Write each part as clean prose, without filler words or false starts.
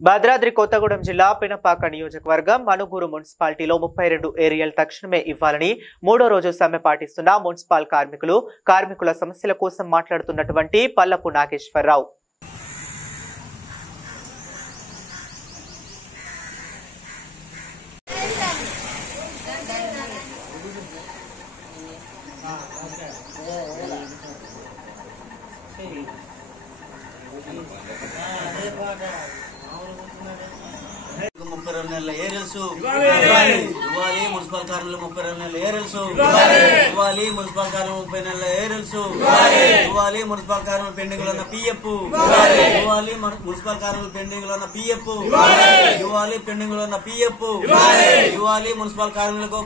భద్రాద్రి కొత్తగూడెం జిల్లా పినపాక నియోజకవర్గం మనుగూరు మున్సిపాలిటీలో 32 ఏరియల్ తక్షణమే ఇవ్వాలని మూడో రోజు సమ్మె పాటిస్తున్న మున్సిపల్ కార్మికుల సమస్యల కోసం మాట్లాడుతున్నటువంటి పల్లపు నాగేశ్వరరావు ఇవ్వాలి మున్సిపల్ కార్మికులు 32 నెలల ఏరియల్స్ ఇవ్వాలి మున్సిపల్ కార్మికులు 30 నెలల ఏరియల్స్ ఇవ్వాలి మున్సిపల్ కార్మికులు పెండింగ్ ఉన్న పిఎఫ్ ఇవ్వాలి మున్సిపల్ కార్మికులు పెండింగ్ ఉన్న పిఎఫ్ ఇవ్వాలి పెండింగ్ ఉన్న పిఎఫ్ ఇవ్వాలి మున్సిపల్ కార్మికులకు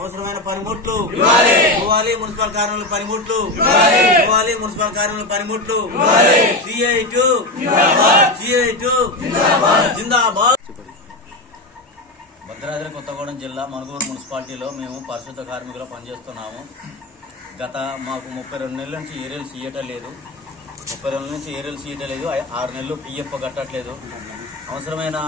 అవసరమైన పనిముట్లు ఇవ్వాలి మున్సిపల్ కార్మికుల పనిముట్లు ఇవ్వాలి మున్సిపల్ కార్మికుల పనిముట్లు జిందాబాద్. భద్రాద్రి కొత్తగూడెం జిల్లా మనుగూరు మున్సిపాలిటీలో మేము పరిశుద్ధ కార్మికులు పనిచేస్తున్నాము. మాకు 32 నెలల నుంచి ఏరియల్స్ ఇయ్యటం లేదు. 32 నుంచి ఏరియల్స్ ఇయ్యటం లేదు. 6 నెలలు పిఎఫ్ కట్టట్లేదు. అవసరమైన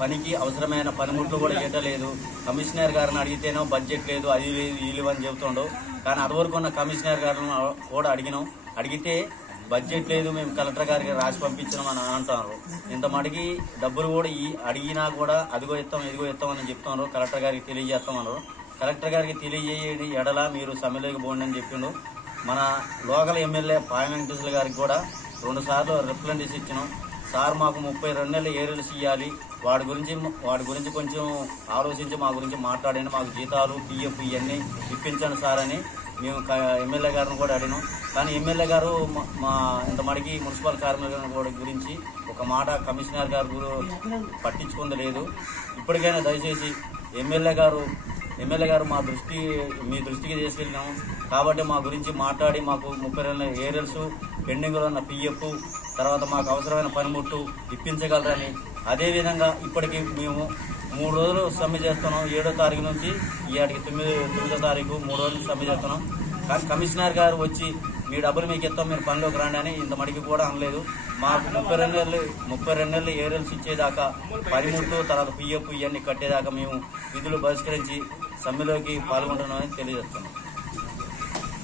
పనికి అవసరమైన పనిముట్లు కూడా ఇవ్వటం లేదు. కమిషనర్ గారిని అడిగితేనో బడ్జెట్ లేదు, అది లేదు, ఈ లేవు అని చెబుతుండవు. కానీ అదివరకు ఉన్న కమిషనర్ గారిని కూడా అడిగితే బడ్జెట్ లేదు, మేము కలెక్టర్ గారికి రాసి పంపించినాం అని అంటున్నారు. ఇంత మడికి డబ్బులు కూడా అడిగినా కూడా అదిగో ఇస్తాం ఇదిగో ఇస్తాం అని చెప్తున్నారు. కలెక్టర్ గారికి తెలియజేస్తామన్నారు. కలెక్టర్ గారికి తెలియజేయడి ఎడల మీరు సమ్మెలోకి పోండి అని చెప్పిండు. మన లోకల్ ఎమ్మెల్యే పాయ వెంకటేశ్వర గారికి కూడా 2 సార్లు రిప్రజెంటేషన్ ఇచ్చినాం. సార్ మాకు 32 నెలల ఏరియల్స్ ఇవ్వాలి, వాడి గురించి కొంచెం ఆలోచించి మా గురించి మాట్లాడండి, మాకు జీతాలు పిఎఫ్ ఇవన్నీ ఇప్పించండి సార్ అని మేము ఎమ్మెల్యే గారిని కూడా అడిగినాం. కానీ ఎమ్మెల్యే గారు మా ఇంత మడికి మున్సిపల్ కార్మికుల గురించి ఒక మాట కమిషనర్ గారు పట్టించుకుంది లేదు. ఇప్పటికైనా దయచేసి ఎమ్మెల్యే గారు మీ దృష్టికి తీసుకెళ్ళినాము కాబట్టి మా గురించి మాట్లాడి మాకు 32 ఏరియల్స్ పెండింగ్లో ఉన్న పిఎఫ్ తర్వాత మాకు అవసరమైన పనిముట్లు ఇప్పించగలరని, అదేవిధంగా ఇప్పటికి మేము 3 రోజులు సమ్మె చేస్తున్నాం. 7వ తారీఖు నుంచి ఈనాటికి 9వ తారీఖు 3 రోజులు సమ్మె చేస్తున్నాం. కానీ కమిషనర్ గారు వచ్చి మీ డబ్బులు మీకు ఇస్తాం, మీరు పనిలోకి రాండి అని ఇంత మడికి కూడా అనలేదు. మాకు 32 నెలలు ఏరియల్స్ ఇచ్చేదాకా పనిముట్లు తర్వాత పిఎఫ్ ఇవన్నీ కట్టేదాకా మేము విధులు బహిష్కరించి సమ్మెలోకి పాల్గొంటున్నామని తెలియజేస్తున్నాం.